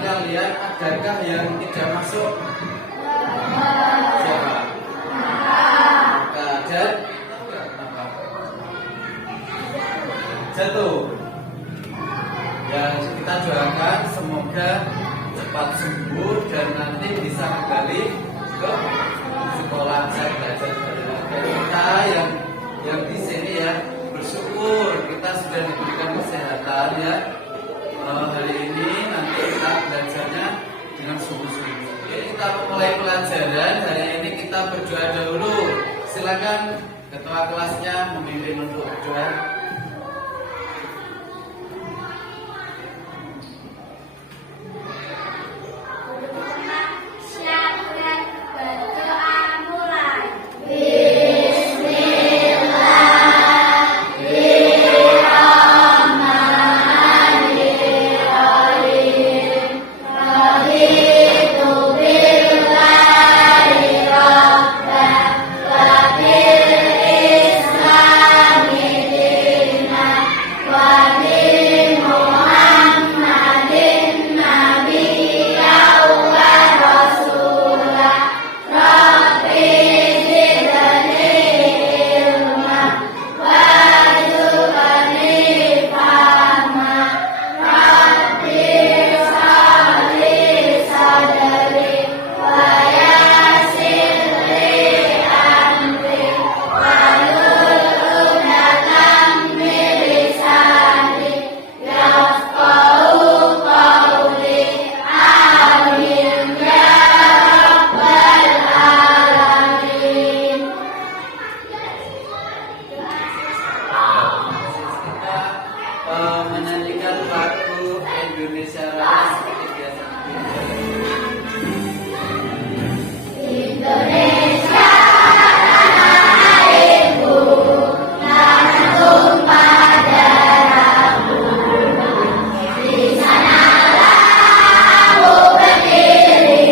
Kalian adakah yang tidak masuk? Siapa? Dan jatuh. Ya, kita doakan semoga cepat sembuh dan nanti bisa kembali ke sekolah. Saya belajar dari kita yang di sini ya, bersyukur kita sudah diberikan kesehatan ya. Hari ini nanti kita belajarnya dengan sungguh-sungguh. Kita mulai pelajaran hari ini, kita berdoa dahulu. Silakan ketua kelasnya memimpin untuk berdoa. Menyanyikan lagu Indonesia Raya seperti biasa. Indonesia tanah airku, tanah tumpah darahku. Di sanalah aku berdiri,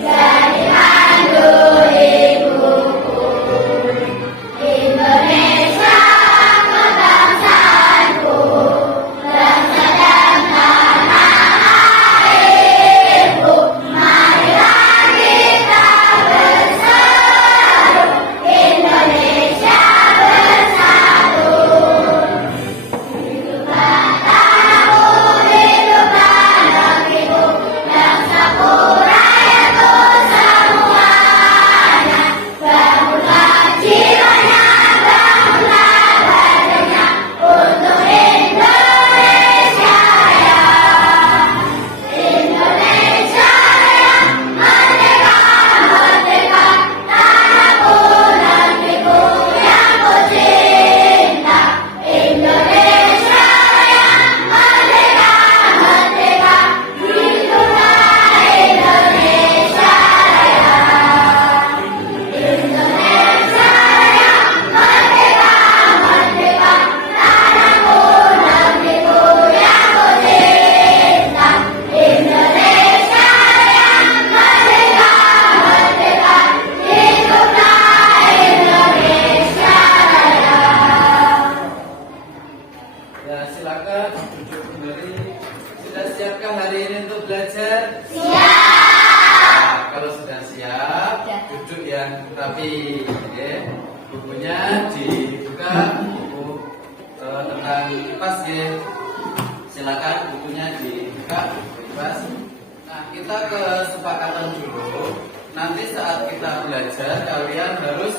jadi pandu hidupku. Indonesia kebangsaanku, bangsa dan tanah airku. Marilah kita bersatu, Indonesia bersatu. Hiduplah tanahku, hiduplah negeriku, bangsaku, rakyatku semuanya. Bangunlah jiwanya, bangunlah badannya untuk Indonesia Raya. Indonesia Raya, merdeka, merdeka, tanahku, negeriku yang ku cinta. Indonesia Raya, merdeka, merdeka, hiduplah Indonesia Raya. Indonesia Raya, merdeka, merdeka, tanahku, negeriku yang ku cinta. Indonesia Raya, merdeka, merdeka, hiduplah Indonesia Raya. Ya, silakan duduk kembali. Sudah siapkah hari ini untuk belajar? Siap. Kalau sudah siap, duduk yang rapi. Ya. Bukunya dibuka, buku tentang kipas ya. Silakan bukunya dibuka, buku kipas. Nah, kita kesepakatan dulu. Nanti saat kita belajar, kalian harus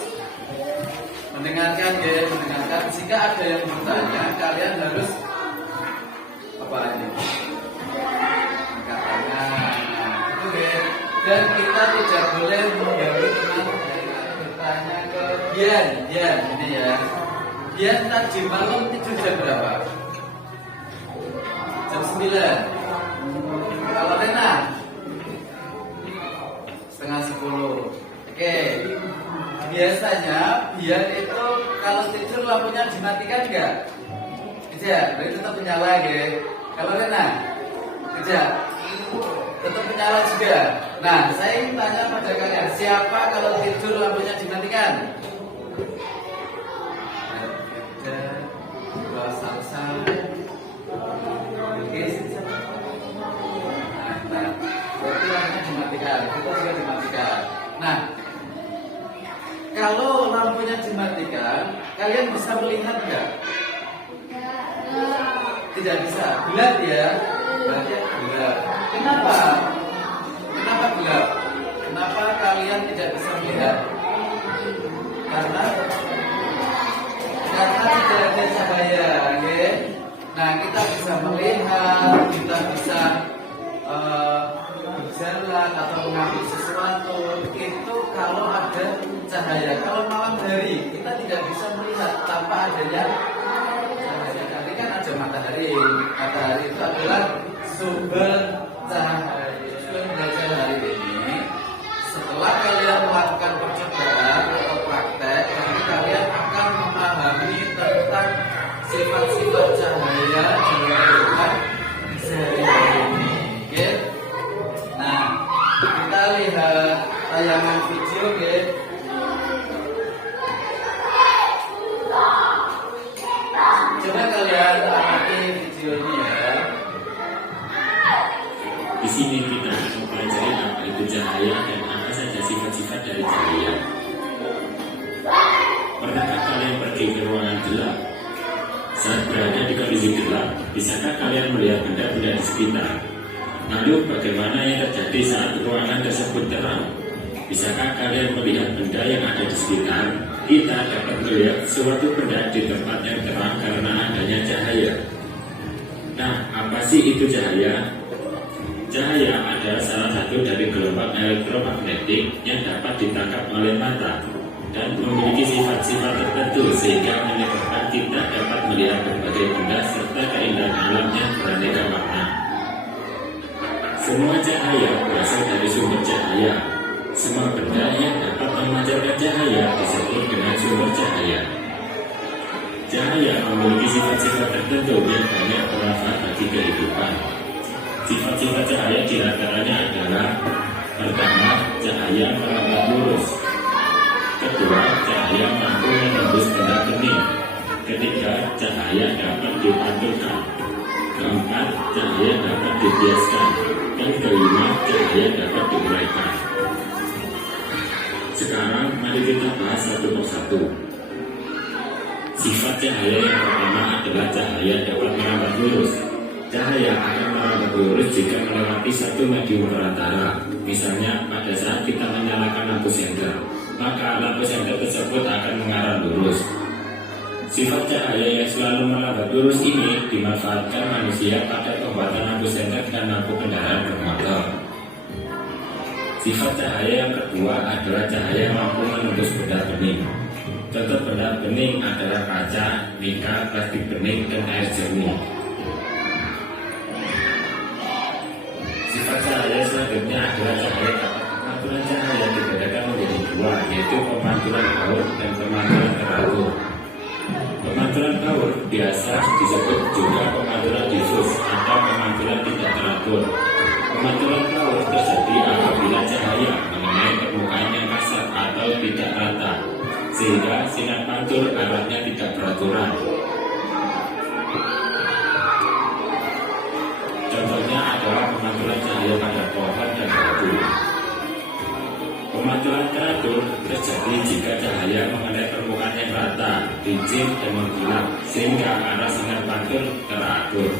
mendengarkan ya, mendengarkan. Jika ada yang bertanya, kalian harus apa ini? Angkat tangan. Nah, itu ya. Dan kita tidak boleh mengganggu teman bertanya ke Dian ini ya. Dian tadi malam tidur jam berapa? Jam 9. Kalau Rena setengah 10. Oke. biasanya biar itu kalau tidur lampunya dimatikan enggak? Tidak, berarti tetap menyala ya. Kalau Rena, tidak, tetap menyala juga. Nah, saya ingin tanya pada kalian, siapa kalau tidur lampunya dimatikan? Ada dua salsa. Oke, siapa? Nah, berarti lampunya dimatikan, itu juga dimatikan. Nah, kalau lampunya dimatikan, kalian bisa melihat nggak? Tidak bisa. Gelap ya? Berarti gelap. Kenapa? Kenapa gelap? Kenapa kalian tidak bisa melihat? Karena tidak ada cahaya, oke? Nah, kita bisa melihat, kita bisa berjalan atau mengambil sesuatu itu kalau ada cahaya. Kalau malam hari kita tidak bisa melihat tanpa adanya cahaya. Tapi kan ada matahari. Matahari itu adalah sumber cahaya. Sumber cahaya ini setelah kalian melakukan percobaan atau praktek, nanti kalian akan memahami tentang sifat-sifat cahaya dalam kehidupan sehari-hari ini. Oke? Nah, kita lihat tayangan video, oke? Coba kalian amati videonya ya. Di sini kita akan mempelajari apa itu cahaya dan apa saja sifat-sifat dari cahaya. Pernahkah kalian pergi ke ruangan gelap? Saat berada di kondisi gelap, bisakah kalian melihat benda-benda di sekitar? Lalu bagaimana yang terjadi saat ruangan tersebut terang? Bisakah kalian melihat benda yang ada di sekitar? Kita dapat melihat suatu benda di tempat yang terang karena adanya cahaya. Nah, apa sih itu cahaya? Cahaya adalah salah satu dari gelombang elektromagnetik yang dapat ditangkap oleh mata dan memiliki sifat-sifat tertentu sehingga menyebabkan kita dapat melihat berbagai benda serta keindahan alam yang beraneka warna. Semua cahaya berasal dari sumber cahaya. Semua benda yang dapat memancarkan cahaya disebut dengan sumber cahaya. Cahaya memiliki sifat-sifat tertentu yang banyak bermanfaat bagi kehidupan. Sifat-sifat cahaya diantaranya adalah: pertama, cahaya merambat lurus. Kedua, cahaya mampu menembus benda bening. Ketiga, cahaya dapat dipantulkan. Keempat, cahaya dapat dibiaskan. Dan kelima, cahaya dapat diuraikan. Sekarang mari kita bahas satu persatu. Sifat cahaya yang pertama adalah cahaya dapat merambat lurus. Cahaya akan merambat lurus jika melewati satu medium perantara. Misalnya pada saat kita menyalakan lampu senter, maka lampu senter tersebut akan mengarah lurus. Sifat cahaya yang selalu merambat lurus ini dimanfaatkan manusia pada pembuatan lampu senter dan lampu kendaraan bermotor. Sifat cahaya yang kedua adalah cahaya yang mampu menembus benda bening. Contoh benda bening adalah kaca, mika, plastik bening, dan air jernih. Sifat cahaya selanjutnya adalah cahaya dapat pemantulan cahaya dibedakan menjadi dua, yaitu pemantulan baur dan pemantulan teratur. Pemantulan baur biasa disebut juga pemantulan difus atau pemantulan tidak teratur. Pemantulan baur terjadi apabila cahaya mengenai permukaan yang kasar atau tidak rata, sehingga sinar pantul arahnya tidak beraturan. Contohnya adalah pemantulan cahaya pada pohon dan batu. Pemantulan teratur terjadi jika cahaya mengenai permukaan yang rata, licin, dan mengkilap, sehingga arah sinar pantul teratur.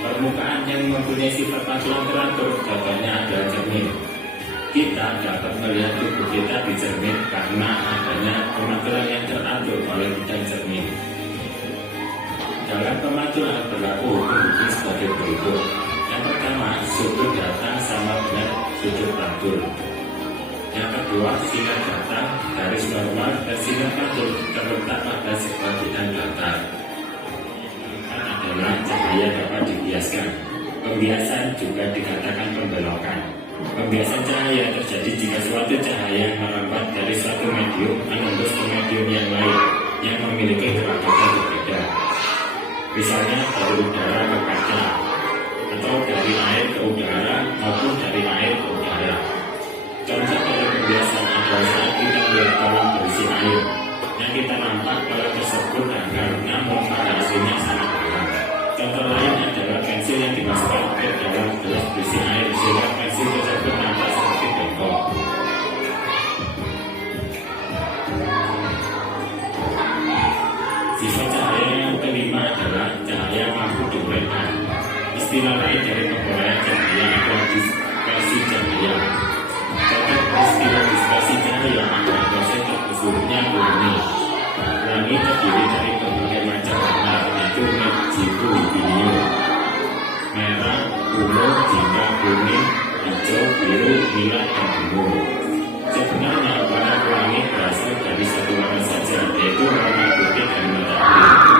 Permukaan yang mempunyai sifat pantulan teratur, contohnya adalah cermin. Kita dapat melihat tubuh kita di cermin karena adanya pemantulan yang teratur oleh bidang cermin. Dalam pemantulan berlaku hukum sebagai berikut. Yang pertama, sudut datang sama dengan sudut pantul. Yang kedua, sinar datang garis normal dan sinar pantul terletak pada sebuah bidang datar. Adalah cahaya dapat dibiaskan. Pembiasan juga dikatakan pembelokan. Pembiasan cahaya terjadi jika suatu cahaya merambat dari suatu medium lain yang memiliki kelanjutan berbeda. Misalnya dari udara ke kaca, atau dari air ke udara maupun dari air ke udara. Contoh dari kebiasaan adalah saat kita melihat kolam berisi air, yang kita nampak kolam tersebut datar, namun pada aslinya sangat dalam. Contoh lain adalah pensil yang dimasukkan ke dalam gelas berisi air, sehingga pensil tersebut nampak seperti bengkok. Sifat cahaya yang kelima adalah cahaya mampu diuraikan. Istilah lain dari penguraian cahaya adalah dispersi cahaya. Contoh istilah dispersi cahaya adalah proses terbentuknya bumi. Langit terdiri dari berbagai macam warna, yaitu kuning, biru, biru, merah, ungu, jingga, kuning, hijau, biru, merah, dan biru. Sebenarnya warna pelangi berasal dari satu warna saja, yaitu warna putih dan matahari.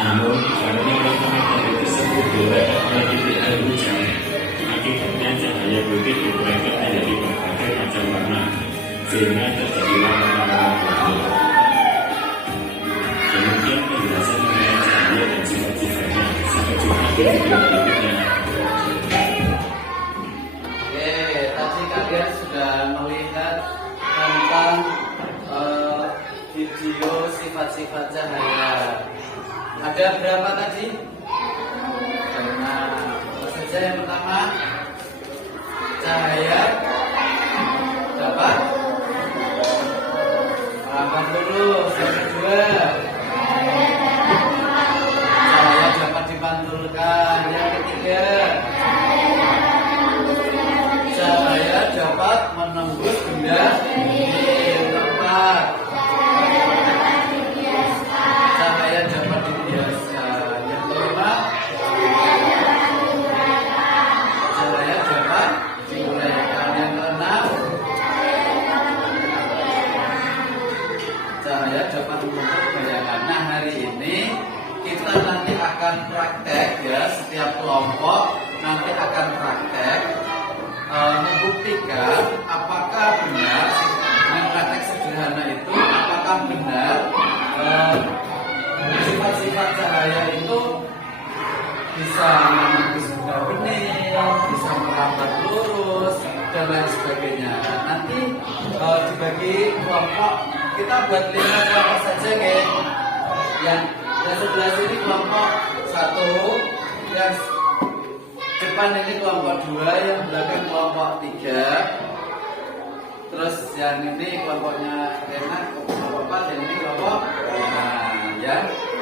Namun, karena warna matahari tersebut diuraikan oleh titik air hujan, akibatnya cahaya putih diuraikan menjadi berbagai macam warna, sehingga terjadilah warna-warna pelangi. Demikian penjelasan mengenai cahaya dan sifat-sifatnya. Sampai jumpa di video berikutnya. Oke, tadi kalian sudah melihat tentang video sifat-sifat cahaya. Ada berapa tadi? Nah, apa saja yang pertama? Cahaya dapat merambat lurus. Yang kedua, cahaya dapat dipantulkan. Yang ketiga, cahaya dapat menembus benda. Yang keempat, cahaya dapat dibiaskan. Yang kelima, cahaya dapat diuraikan. Yang keenam, cahaya dapat membentuk bayangan. Nah, hari ini kita nanti akan praktek ya, setiap kelompok nanti akan praktek membuktikan apakah benar dengan praktek sederhana itu, apakah benar sifat-sifat cahaya itu bisa menembus benda bening, bisa merambat lurus, dan lain sebagainya. Nanti dibagi kelompok, kita buat 5 kelompok saja, guys. Yang sebelah sini kelompok 1, yang depan ini kelompok 2, yang belakang kelompok 3. Terus yang ini kelompoknya enak, kelompok 4, yang ini kelompok 5, ya.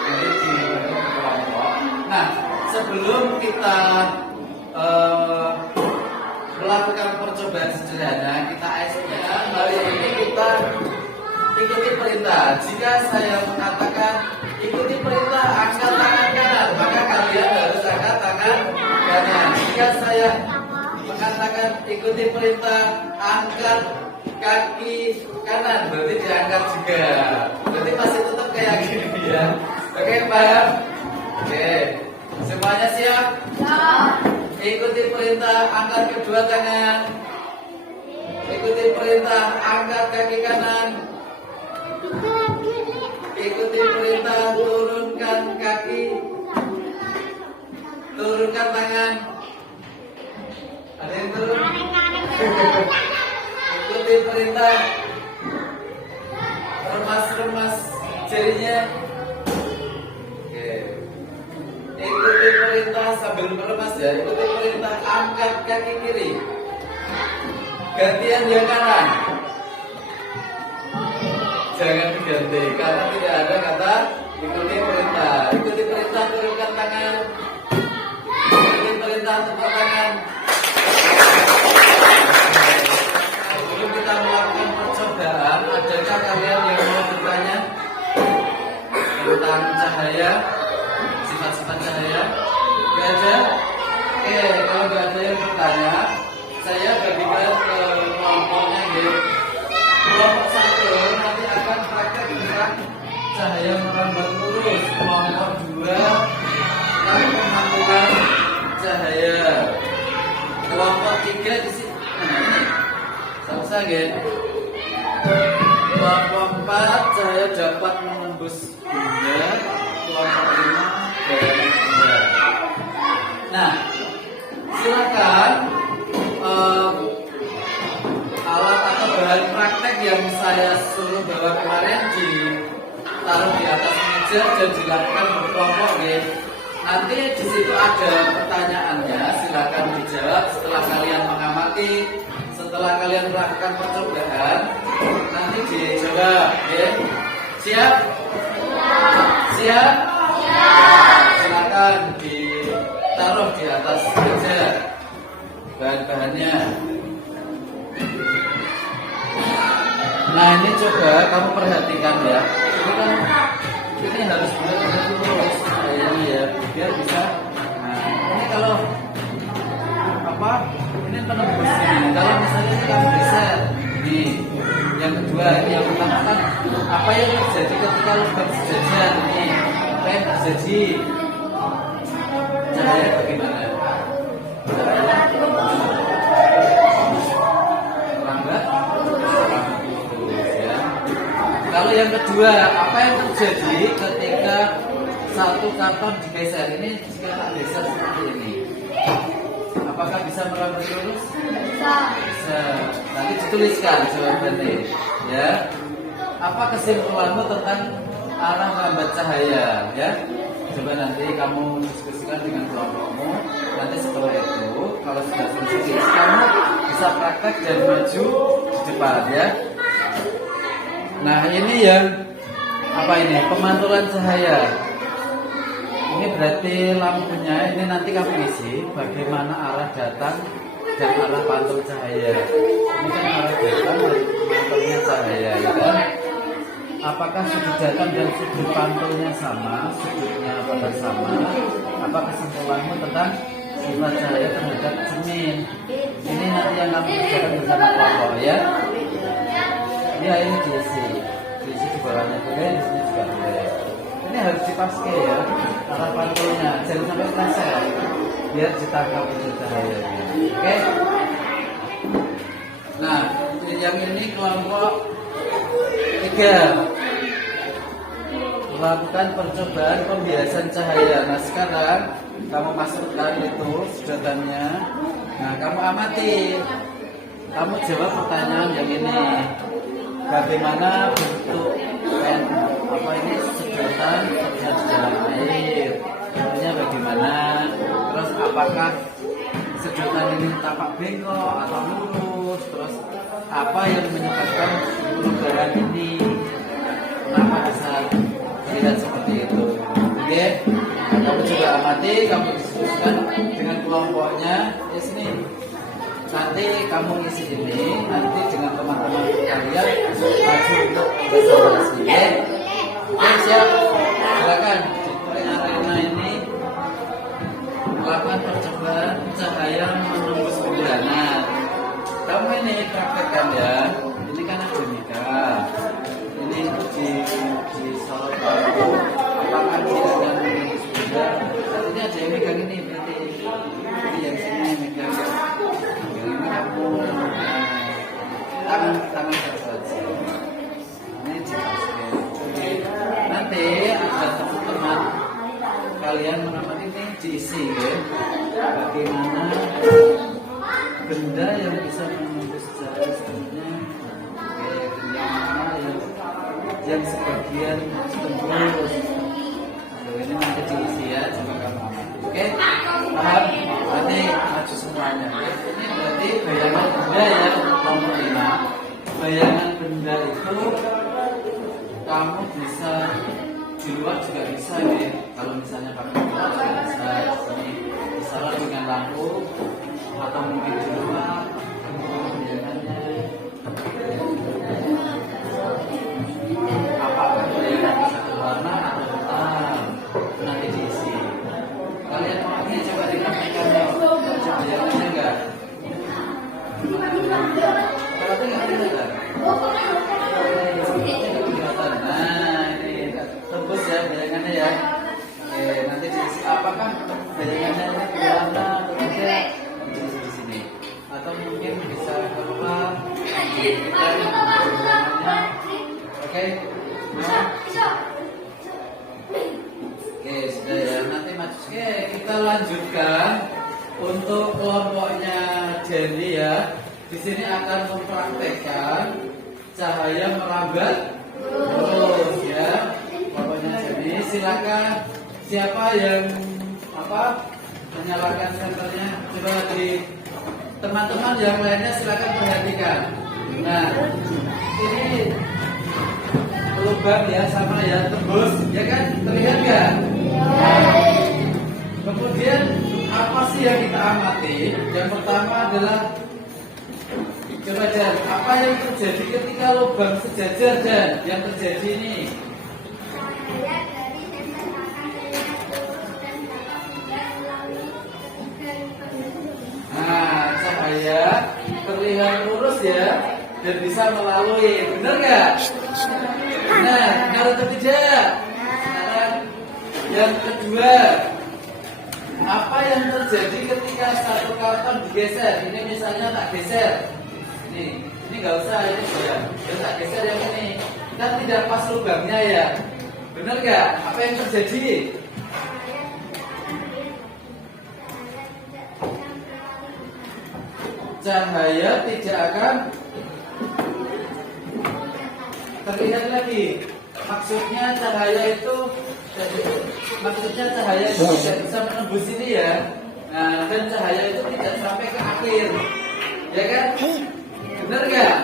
Ini dibagi kelompok. Nah, sebelum kita melakukan percobaan sederhana, kita ASN, hari ini kita ikuti perintah. Jika saya mengatakan ikuti perintah angkat tangan kanan, maka kalian harus angkat tangan kanan. Jika saya mengatakan ikuti perintah angkat kaki kanan, berarti diangkat juga. Berarti masih tetap kayak gini ya. Oke, paham? Oke, semuanya siap? Ikuti perintah angkat kedua tangan. Ikuti perintah angkat kaki kanan. Ikuti perintah turunkan kaki. Turunkan tangan. Ada yang turun? Ikuti perintah remas-remas jarinya. Oke. Ikuti perintah sambil meremas ya. Ikuti perintah angkat kaki kiri. Gantian yang kanan. Jangan diganti karena tidak ada kata ikuti perintah. Ikuti perintah turunkan tangan. Ikuti perintah tepuk tangan. Sebelum kita melakukan percobaan, adakah kalian yang mau bertanya tentang cahaya, sifat-sifat cahaya? Gak ada? Oke, kalau gak ada yang bertanya, saya bagikan ke kelompoknya gitu. Kelompok 1 nanti akan praktek tentang cahaya merambat lurus. Kelompok 2 akan memantukan cahaya. Kelompok 3 di sini. Sama-sama, kelompok 4 cahaya dapat menembus benda, kelompok 5 bayangan benda. Nah, silakan alat atau bahan praktek yang saya suruh bawa kemarin ditaruh di atas meja dan dilakukan berkelompok ya. Nanti di situ ada pertanyaannya, silakan dijawab setelah kalian mengamati, setelah kalian melakukan percobaan, nanti dijawab ya. Siap? Siap? Silakan ditaruh di atas meja bahan-bahannya. Nah ini coba kamu perhatikan ya. Ini kan ini harus benar-benar lurus ini ya, biar bisa. Nah ini kalau apa? Ini penembus ini. Kalau misalnya ini kamu geser, ini yang kedua, ini yang pertama kan apa yang terjadi ketika lubang sejajar ini? Apa yang terjadi? Cahaya bagaimana? Kalau yang kedua, apa yang terjadi ketika satu karton digeser? Ini jika tak geser seperti ini, apakah bisa merambat lurus? Bisa. Bisa. Nanti dituliskan jawabannya, ya. Apa kesimpulanmu tentang arah merambat cahaya? Ya, coba nanti kamu diskusikan dengan kelompokmu. Nanti setelah itu, kalau sudah selesai, kamu bisa praktek dan maju di depan, ya. Nah ini yang apa ini? Pemantulan cahaya. Ini berarti lampunya. Ini nanti kamu isi bagaimana arah datang dan arah pantul cahaya. Ini kan arah datang dan pantulnya cahaya, ya kan? Apakah sudut datang dan sudut pantulnya sama? Sudutnya apakah sama? Apa kesimpulanmu tentang sifat cahaya terhadap cermin? Ini nanti yang kamu kerjakan bersama kelompok, ya. Ya ini diisi di bawahnya boleh, di sini juga boleh. Ini harus dipakai ya, arah pantulnya, jangan sampai meleset, biar ditangkap itu cahayanya. Oke? Nah, yang ini kelompok 3 melakukan percobaan pembiasan cahaya. Nah sekarang kamu masukkan itu sedotannya. Nah kamu amati, kamu jawab pertanyaan yang ini. Bagaimana bentuk apa ini sedotan terlihat di dalam air? Bentuknya bagaimana? Terus apakah sedotan ini tampak bengkok atau lurus? Terus apa yang menyebabkan perubahan ini? Kenapa bisa terlihat seperti itu? Oke, kamu juga amati, kamu diskusikan dengan kelompoknya. Di sini. Nanti kamu isi ini, nanti dengan teman-teman kalian maju untuk bersama sini. Oke, siap? Silakan di arena ini melakukan percobaan cahaya menembus bulanan. Kamu ini praktekkan ya. Ini kan ada Mika. Ini di sorot lampu. Apakah dia akan menembus bulanan? Artinya ada yang megang ini berarti. Ini yang sini megang. Tangan saja. Ini dikasih. Nanti ada teman-teman kalian mengamati ini diisi ya. Bagaimana benda yang bisa menembus cahaya sebenarnya? Benda mana yang sebagian tembus. Ini nanti diisi ya, coba kamu amati. Oke, paham? Nanti maju semuanya. Ini berarti bayangan benda ya, kelompok ini. Bayangan benda itu kamu bisa di luar juga bisa ya. Kalau misalnya pakai luar juga bisa. Ini misalnya dengan lampu atau mungkin di luar bayangannya. Apakah bayangan bisa warna atau hitam? Nanti diisi. Kalian mau ini coba dikatakan bayangannya enggak? Kalau tidak kelihatan. Nah ini tembus ya bayangannya ya. Oke, nanti apakah bayangannya ini warna atau tidak? Di sini atau kita lanjutkan untuk kelompoknya Jenny ya. Di sini akan mempraktekkan cahaya merambat lurus ya. Kelompoknya Jenny, silakan siapa yang menyalakan senternya. Coba di teman-teman yang lainnya silakan perhatikan. Nah, ini lubang ya, sama ya, tembus ya kan, terlihat nggak? Kemudian apa sih yang kita amati? Yang pertama adalah coba Jan, apa yang terjadi ketika lubang sejajar Jan? Yang terjadi ini cahaya terlihat lurus ya dan bisa melalui, benar nggak? Benar, benar atau tidak? Sekarang yang kedua, apa yang terjadi ketika satu karton digeser? Ini misalnya tak geser, ini nggak usah ini ya, tak geser yang ini, kita tidak pas lubangnya ya, benar nggak? Apa yang terjadi? Cahaya tidak akan terlihat lagi. Maksudnya cahaya itu tidak bisa menembus ini ya. Nah, dan cahaya itu tidak sampai ke akhir, ya kan? Benar nggak?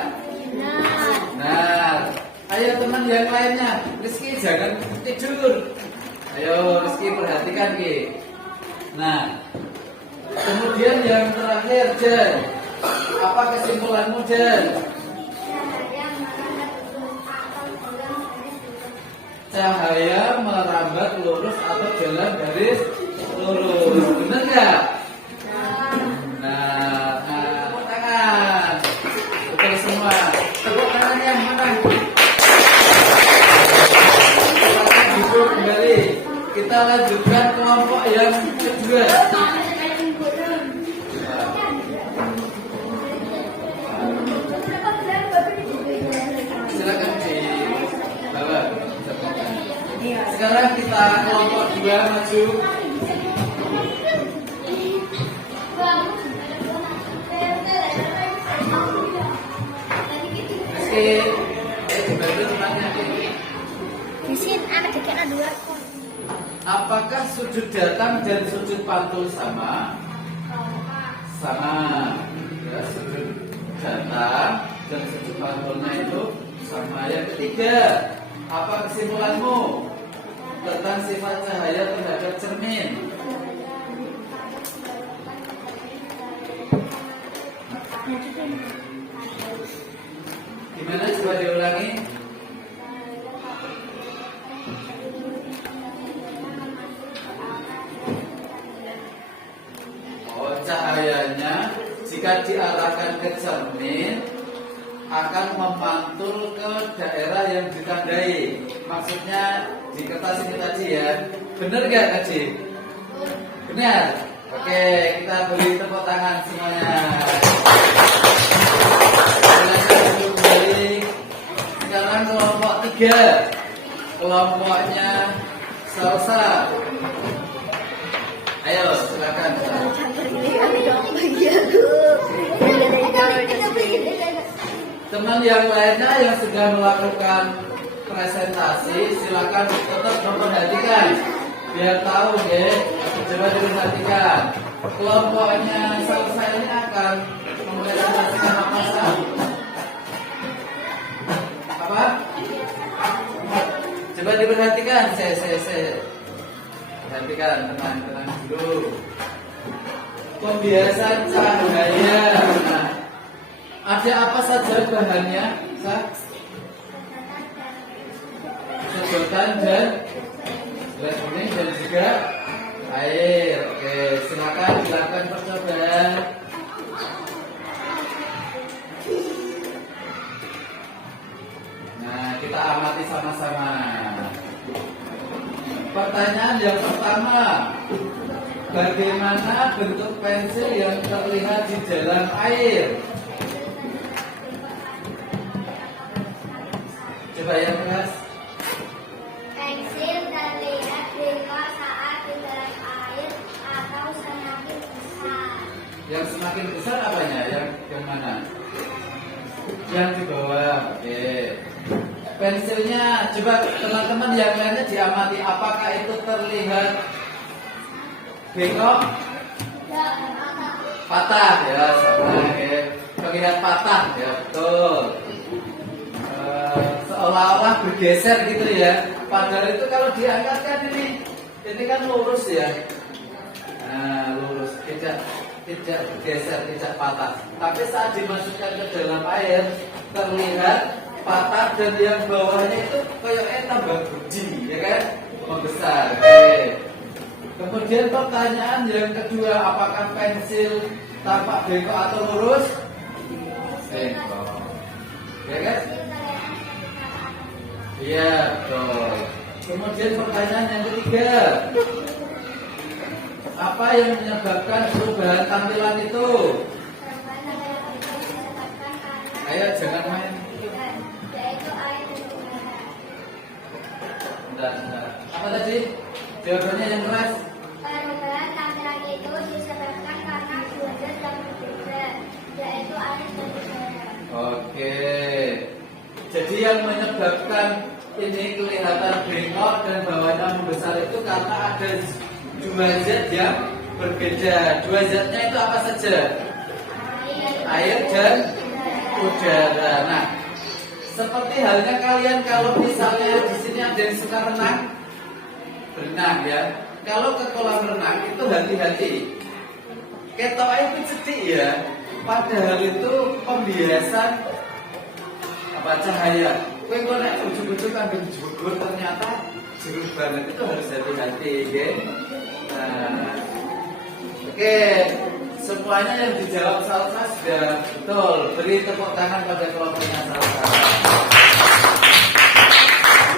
Nah, ayo teman yang lainnya, Rizky jangan tidur. Ayo Rizky perhatikan Ki. Nah, kemudian yang terakhir Jen. Apa kesimpulanmu Jen? Cahaya merambat lurus atau jalan garis lurus, benar nggak? Nah, tepuk tangan. Betul semua. Tepuk tangan yang mana? Silakan duduk kembali. Kita lanjutkan kelompok yang kedua. Sekarang kita kelompok 2 maju. Oke, dibantu temannya. Di sini anak dikena 2 kok. Apakah sudut datang dan sudut pantul sama? Sama. Ya, sudut datang dan sudut pantulnya itu sama. Yang ketiga, apa kesimpulanmu tentang sifat cahaya terhadap cermin? Gimana, coba diulangi? Oh, cahayanya jika diarahkan ke cermin akan memantul ke daerah yang ditandai. Maksudnya di kertas ini tadi ya. Benar gak Kak Ji? Benar? Oke, kita beri tepuk tangan semuanya. Silakan duduk kembali. Sekarang kelompok 3. Kelompoknya Salsa. Ayo, silakan. Teman yang lainnya yang sudah melakukan presentasi, silakan tetap memperhatikan biar tahu ya. Coba diperhatikan. Kelompoknya Salsa ini akan mempresentasikan apa sah? Apa? Coba diperhatikan. Perhatikan, tenang dulu. Pembiasan cahaya. Nah, ada apa saja bahannya? Sedotan dan gelas kuning dan juga air. Oke, silakan dilakukan percobaan. Nah, kita amati sama-sama. Pertanyaan yang pertama, bagaimana bentuk pensil yang terlihat di dalam air? Coba yang keras. Pensil terlihat jika saat di dalam air semakin besar apanya? Yang mana? Yang di bawah. Oke. Pensilnya coba teman-teman yang lainnya diamati, apakah itu terlihat bengkok? Patah ya, sama ya. Terlihat patah ya, betul. Seolah-olah bergeser gitu ya. Padahal itu kalau diangkat kan ini kan lurus ya. Nah, lurus, tidak bergeser, tidak patah. Tapi saat dimasukkan ke dalam air terlihat patah dan yang bawahnya itu kayaknya tambah gede, ya kan? Membesar. Oke. Kemudian pertanyaan yang kedua, apakah pensil tampak bengkok atau lurus? Bengkok. Ya kan? Iya, betul. Kemudian pertanyaan yang ketiga, apa yang menyebabkan perubahan tampilan itu? Ayo, jangan main. Bentar. Apa tadi? Jawabannya yang keras. Perubahan tampilan itu disebabkan karena dua zat yang berbeda, yaitu air dan udara. Oke. Jadi yang menyebabkan ini kelihatan bengkok dan bawahnya membesar itu karena ada dua zat yang berbeda. Dua zatnya itu apa saja? Air dan udara. Nah, seperti halnya kalian kalau misalnya di sini ada yang suka berenang ya. Kalau ke kolam renang itu hati-hati. Ketok itu cedik ya. Padahal itu pembiasan cahaya. Kowe kok nek ujug-ujug ambil jugur ternyata jeruk banget, itu harus hati-hati, oke? Nah, oke. Semuanya yang dijawab Salsa sudah betul. Beri tepuk tangan pada kelompoknya Salsa.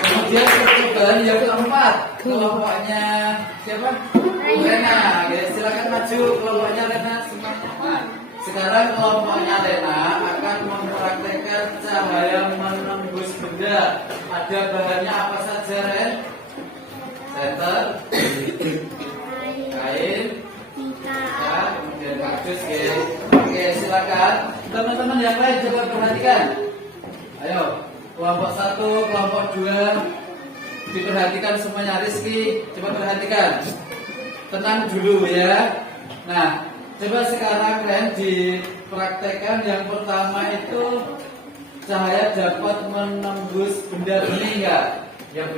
Kemudian percobaan yang keempat, kelompoknya siapa? Rena. Oke, silakan maju kelompoknya Rena semuanya. Nah, sekarang kelompoknya Rena akan mempraktekkan cahaya menembus benda. Ada bahannya apa saja, Ren? Senter, kain, ya, kemudian kardus, ya. Oke, silakan. Teman-teman yang lain coba perhatikan. Ayo, kelompok 1, kelompok 2, diperhatikan semuanya. Rizky, coba perhatikan. Tenang dulu ya. Nah, coba sekarang Ren dipraktekkan yang pertama itu cahaya dapat menembus benda bening enggak? Yang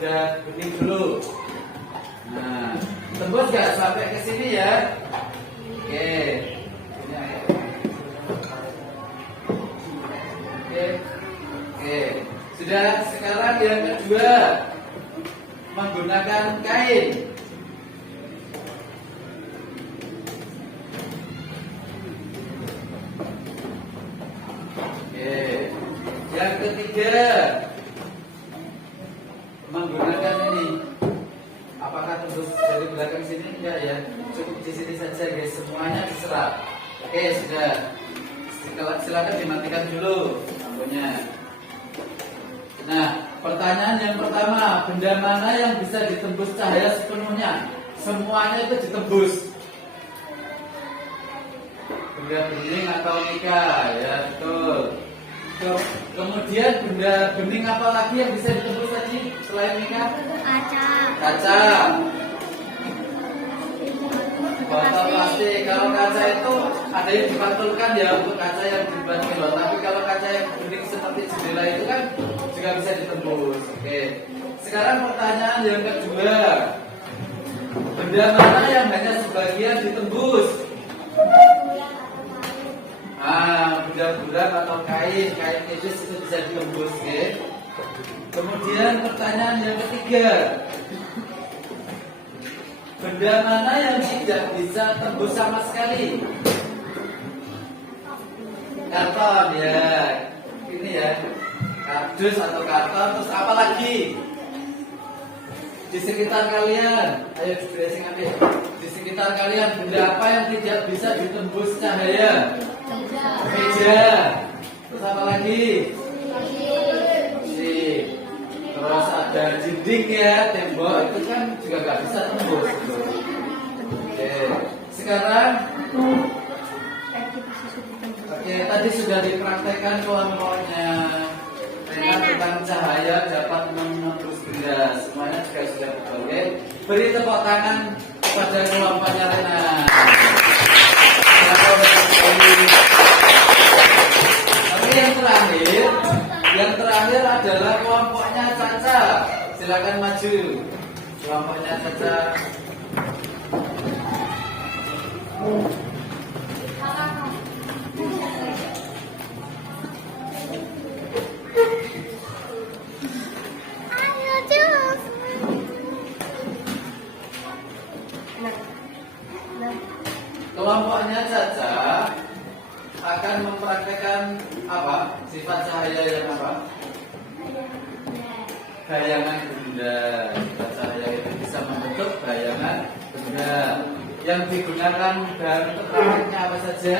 benda bening dulu. Nah, tembus enggak sampai ke sini ya? Oke. Ini ayo. Oke. Sudah, sekarang yang kedua menggunakan kain. Yang ketiga menggunakan ini. Apakah tembus dari belakang sini? Enggak ya, cukup di sini saja guys. Semuanya diserap. Oke, sudah. Silakan dimatikan dulu lampunya. Nah, pertanyaan yang pertama, benda mana yang bisa ditembus cahaya sepenuhnya? Semuanya itu ditembus. Benda bening atau mika, ya betul. Kemudian benda bening apa lagi yang bisa ditembus tadi selain mika? Kaca. Botol plastik. Kalau kaca itu ada yang dipantulkan ya untuk kaca yang dibantul. Tapi kalau kaca yang bening seperti jendela itu kan juga bisa ditembus. Oke. Sekarang pertanyaan yang kedua, benda mana yang hanya sebagian ditembus? Benda buram atau kain tipis itu bisa ditembus, oke? Kemudian pertanyaan yang ketiga, benda mana yang tidak bisa tembus sama sekali? Karton ya, ini ya, kardus atau karton. Terus apa lagi? Di sekitar kalian, ayo ambil. Di sekitar kalian benda apa yang tidak bisa ditembus cahaya? Meja. Terus apa lagi? Terus ada dinding ya, tembok itu kan juga nggak bisa tembus. Oke. sekarang oke, tadi sudah dipraktekkan kelompoknya. Rena tentang cahaya dapat menembus benda. Semuanya juga sudah betul. Oke, beri tepuk tangan kepada kelompoknya Rena. Tapi yang terakhir adalah kelompoknya Caca. Silakan maju. Kelompoknya Caca. Kelompoknya Caca akan mempraktekkan apa? Sifat cahaya yang apa? Bayangan benda. Sifat cahaya itu bisa membentuk bayangan benda. Yang digunakan bahan untuk prakteknya apa saja?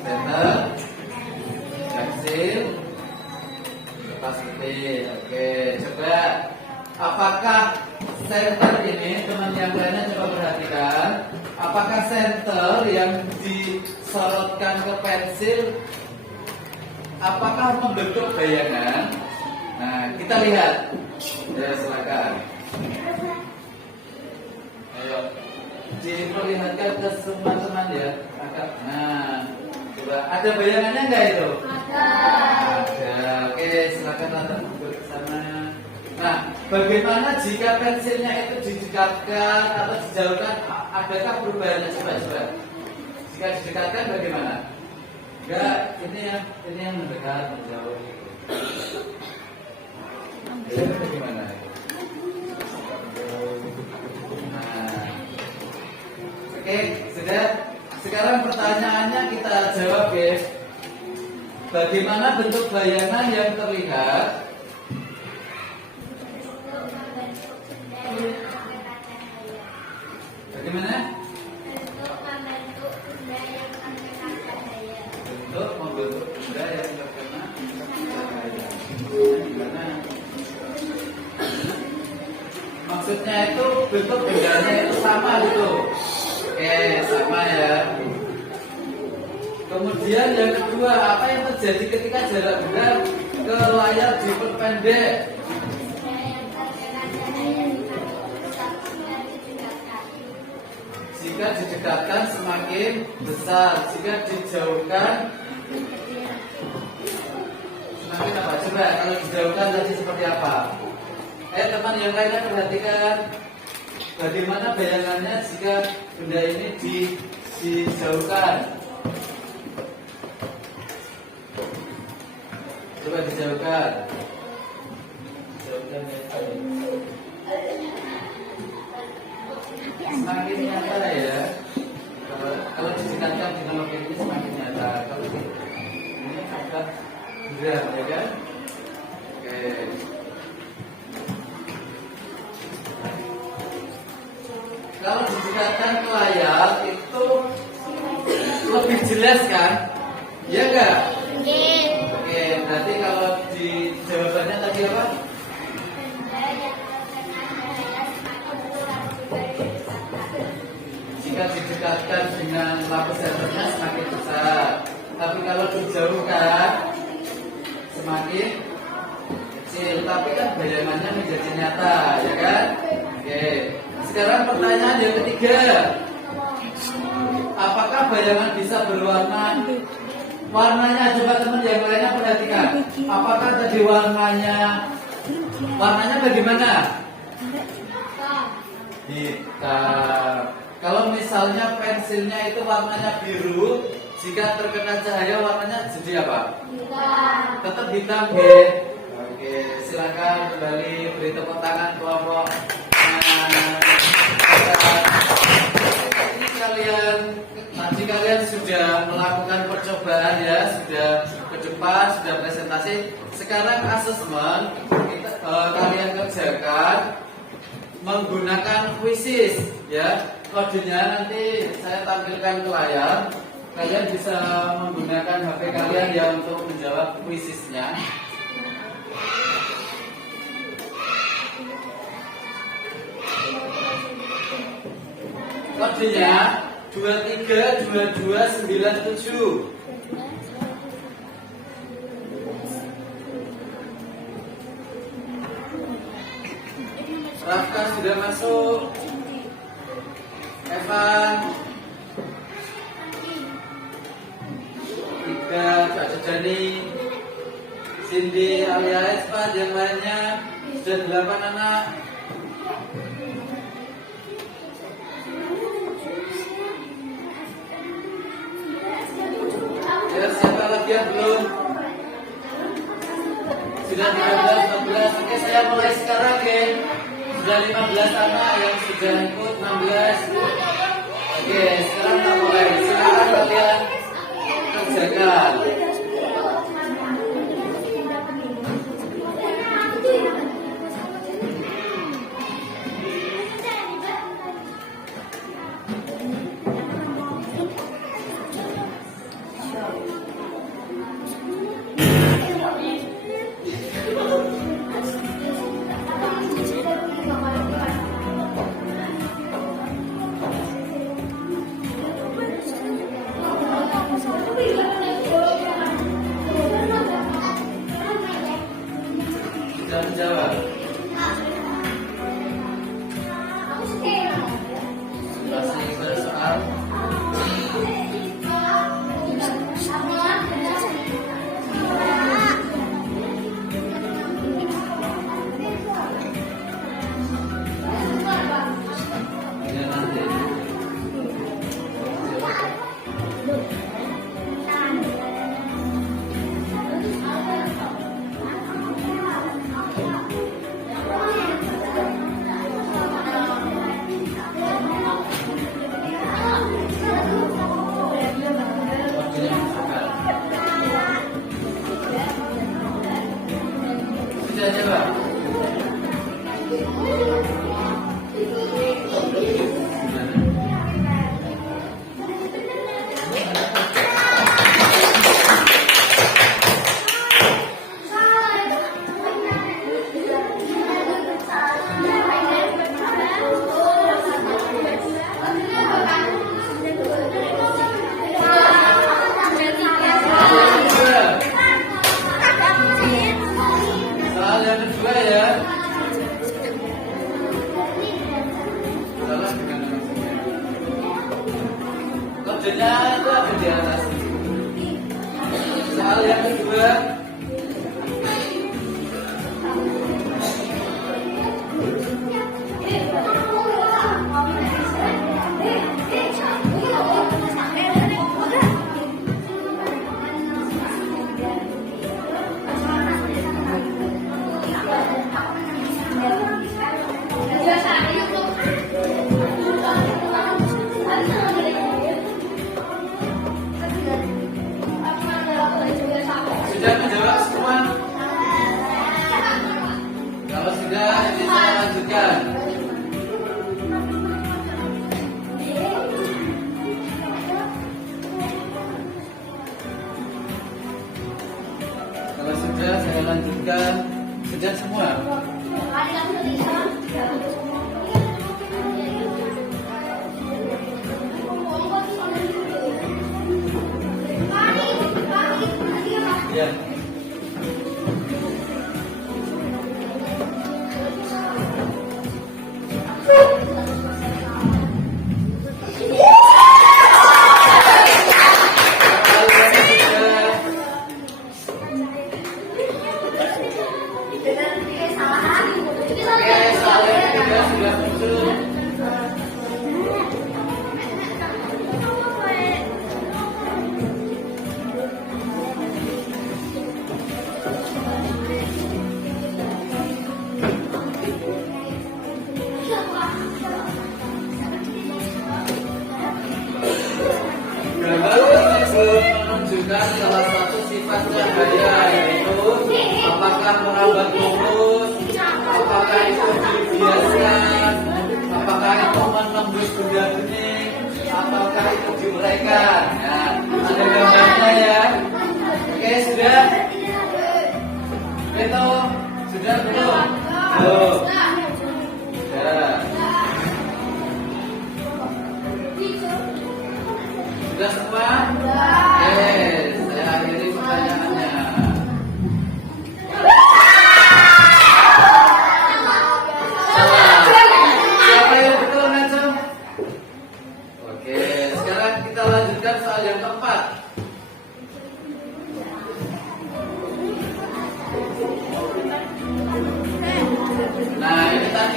Senter, pensil, kertas putih. Oke, coba. Apakah senter ini, teman yang lainnya coba perhatikan. Apakah senter yang disorotkan ke pensil, apakah membentuk bayangan? Nah, kita lihat. Ya, silakan. Ayo, diperlihatkan ke semua teman ya. Nah, coba. Ada bayangannya enggak itu? Ada. Oke, silakan datang ke sana. Nah, bagaimana jika pensilnya itu didekatkan atau dijauhkan? Adakah perubahannya? Coba. Jika didekatkan bagaimana? Enggak, ini yang mendekat, menjauh. Bagaimana? Nah, oke, sudah. Sekarang pertanyaannya kita jawab ya. Bagaimana bentuk bayangan yang terlihat? Bagaimana? Bentuk membentuk benda yang terkena cahaya. Gimana? Maksudnya itu bentuk bendanya itu sama gitu. Oke, sama ya. Kemudian yang kedua, apa yang terjadi ketika jarak benda ke layar diperpendek? Jika didekatkan semakin besar, jika dijauhkan semakin apa? Coba kalau dijauhkan tadi seperti apa? Teman yang lainnya perhatikan bagaimana bayangannya jika benda ini dijauhkan. Coba dijauhkan. Jauhkan ya. Semakin nyata ya. Kalau didekatkan dengan objek ini semakin nyata. Kalau ini agak geram ya kan? Oke. Kalau didekatkan ke layar itu lebih jelas kan? Iya enggak? Oke, berarti kalau di jawabannya tadi apa? Jika didekatkan dengan lampu senternya semakin besar, tapi kalau dijauhkan semakin kecil. Tapi kan bayangannya menjadi nyata, ya kan? Oke. Sekarang pertanyaan yang ketiga, apakah bayangan bisa berwarna? Warnanya coba teman yang lainnya perhatikan. Apakah tadi warnanya bagaimana? Hitam. Kalau misalnya pensilnya itu warnanya biru, jika terkena cahaya warnanya jadi apa? Hitam. Tetap hitam ya. Oke, silakan kembali beri tepuk tangan kelompok. Ini kalian sudah melakukan percobaan ya, sudah ke depan, sudah presentasi. Sekarang asesmen kalian kerjakan menggunakan quizzes ya. Kodenya nanti saya tampilkan ke layar. Kalian bisa menggunakan HP kalian ya untuk menjawab quizzesnya. Kodenya 232297. Rafka sudah masuk. Evan 3, Kak Jani, Cindy, Alia, Espat, yang lainnya sudah 8 anak. Ya, siapa lagi yang belum? Sudah 13, 14. Oke, saya mulai sekarang ya. Sudah 15 anak yang sudah ikut, 16. Oke, sekarang kita mulai. Silakan kalian kerjakan. Sudah menjawab? Masih bersoal? Ya, nanti. Sudah jawab? Soal yang kedua ya. Salah dengan maksudnya. Kodenya itu ada di atas. Soal yang kedua. Sudah menjawab semua? Kalau sudah, bisa lanjutkan. Kalau sudah, saya lanjutkan. Sudah semua? Ya. Gambar tersebut menunjukkan salah satu sifat cahaya, yaitu apakah merambat lurus, apakah itu biasa, apakah itu menembus benda bening, ataukah itu diuraikan. Nah, ada gambarnya ya. Oke, sudah? Itu sudah belum? Belum. Sudah.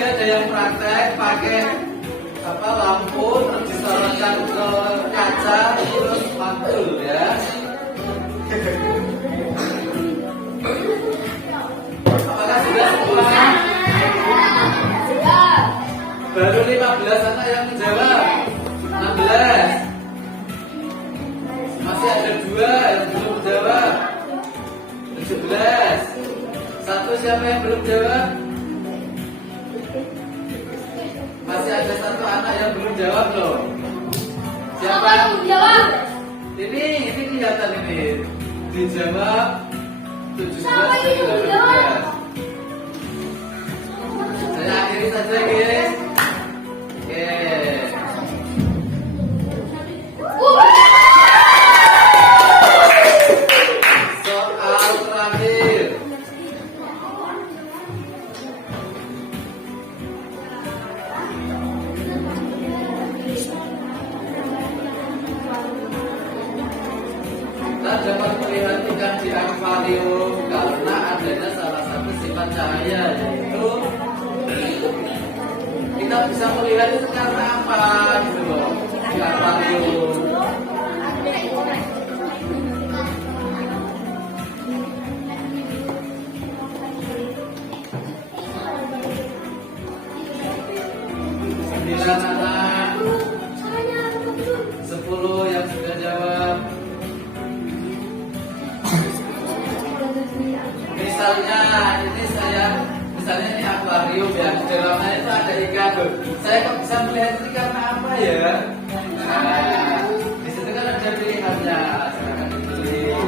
ada yang praktek pakai lampu terus disorotkan ke kaca terus mantul ya. Apakah sudah semua? Baru 15 anak yang menjawab. 16. Masih ada 2 yang belum menjawab. 17. 1 siapa yang belum jawab? Masih ada 1 anak yang belum jawab loh. Siapa yang belum jawab? Ini kelihatan ini. Dijawab 17 dari 18. Saya akhiri saja guys. Oke. Soal terakhir. Kita dapat melihat ikan di akuarium karena adanya salah satu sifat cahaya, yaitu kita bisa melihat itu karena apa gitu loh di akuarium. Sembilan anak, 10 yang sudah jawab. Misalnya ini akuarium ya, di dalamnya itu ada ikan. Saya kok bisa melihat ini karena apa ya? Nah, di situ kan ada pilihannya. Silakan dipilih.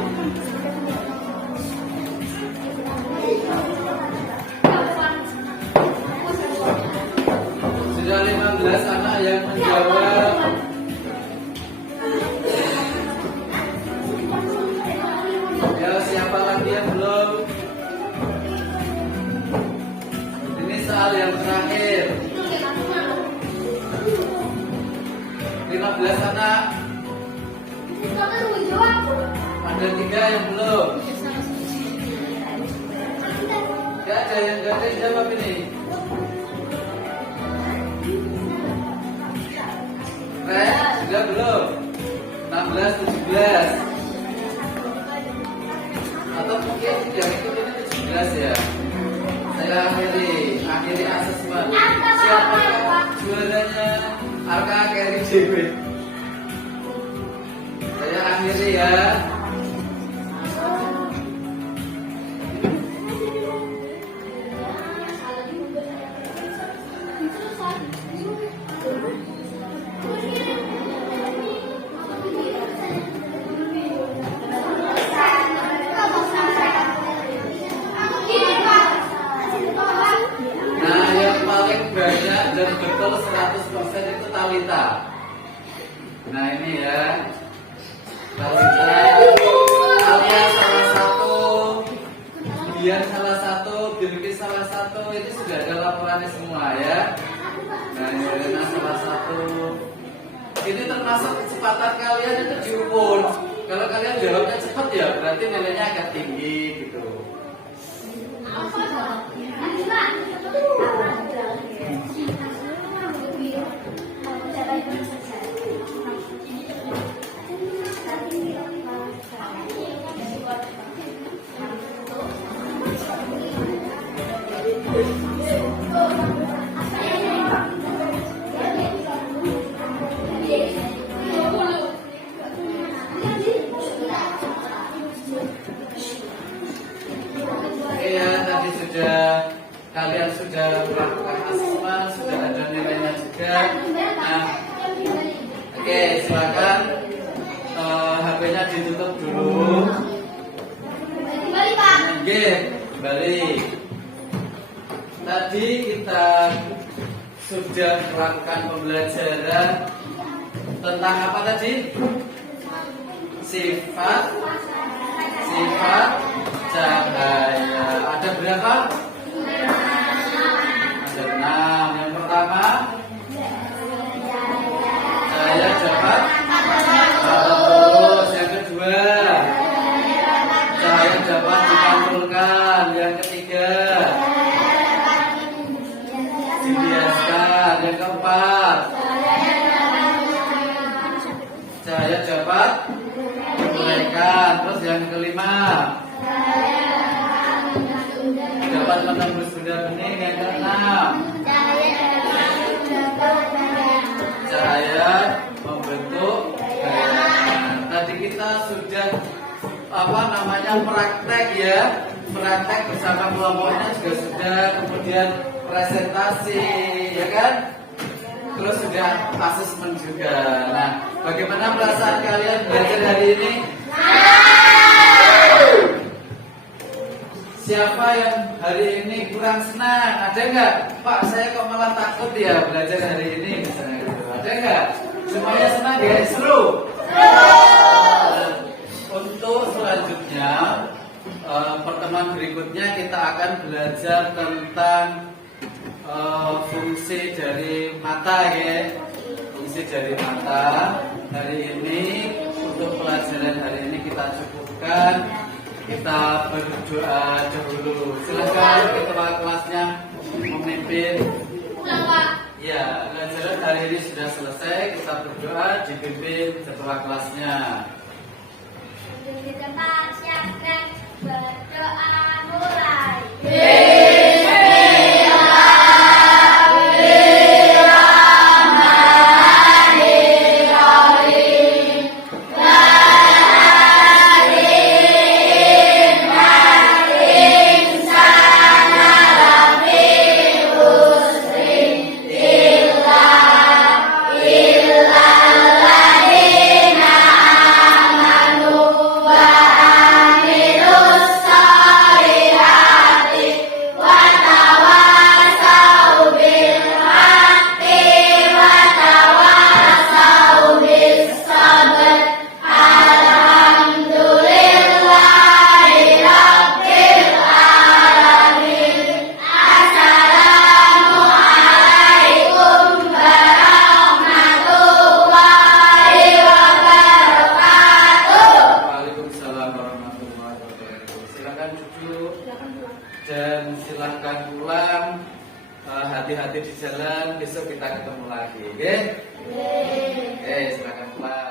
Sudah 15 anak yang menjawab. Ya, siapa lagi yang belum? Ini soal yang terakhir. 15 anak. Ada 3 yang belum. Gak ada yang jawab ini. Sudah belum? 16, 17. Atau mungkin yang itu ini 17 ya. Saya akhiri asesmen. Siapakah juaranya Arka Keri JB? Saya akhiri ya. Banyak dan betul 100% itu Talita. Nah ini ya, Talita alias salah satu, Dian salah satu, Bilkis salah satu. Ini sudah ada laporannya semua ya. Nah ini Rena salah satu. Ini termasuk kecepatan kalian itu diukur. Kalau kalian jawabnya cepat ya berarti nilainya agak tinggi gitu. Kalian sudah melakukan asesmen, sudah ada nilainya juga. Nah, oke, silakan HP-nya ditutup dulu. Oke, balik. Tadi kita sudah melakukan pembelajaran tentang apa tadi? Sifat cahaya. Ada berapa? Ada 6. Yang pertama, cahaya dapat terus. Yang kedua, cahaya dapat dipantulkan. Yang ketiga, Yang kelima, dapat menembus benda bening. Yang keenam, cahaya membentuk bayangan. Tadi kita sudah praktek ya, praktek bersama kelompoknya juga sudah, kemudian presentasi ya kan, terus sudah asesmen juga. Nah, bagaimana perasaan kalian belajar hari ini? Siapa yang hari ini kurang senang? Ada nggak? Pak, saya kok malah takut ya belajar hari ini misalnya gitu. Ada nggak? Semuanya senang ya? Seru? Untuk selanjutnya, pertemuan berikutnya kita akan belajar tentang fungsi dari mata ya. Fungsi dari mata. Hari ini untuk pelajaran hari ini kita cukupkan. Kita berdoa dahulu. Silakan ketua kelasnya memimpin. Ya, pelajaran hari ini sudah selesai. Kita berdoa dipimpin ketua kelasnya. Di tempat siapkan berdoa mulai. Dan silahkan pulang, hati-hati di jalan, besok kita ketemu lagi, oke? Oke, silahkan pulang.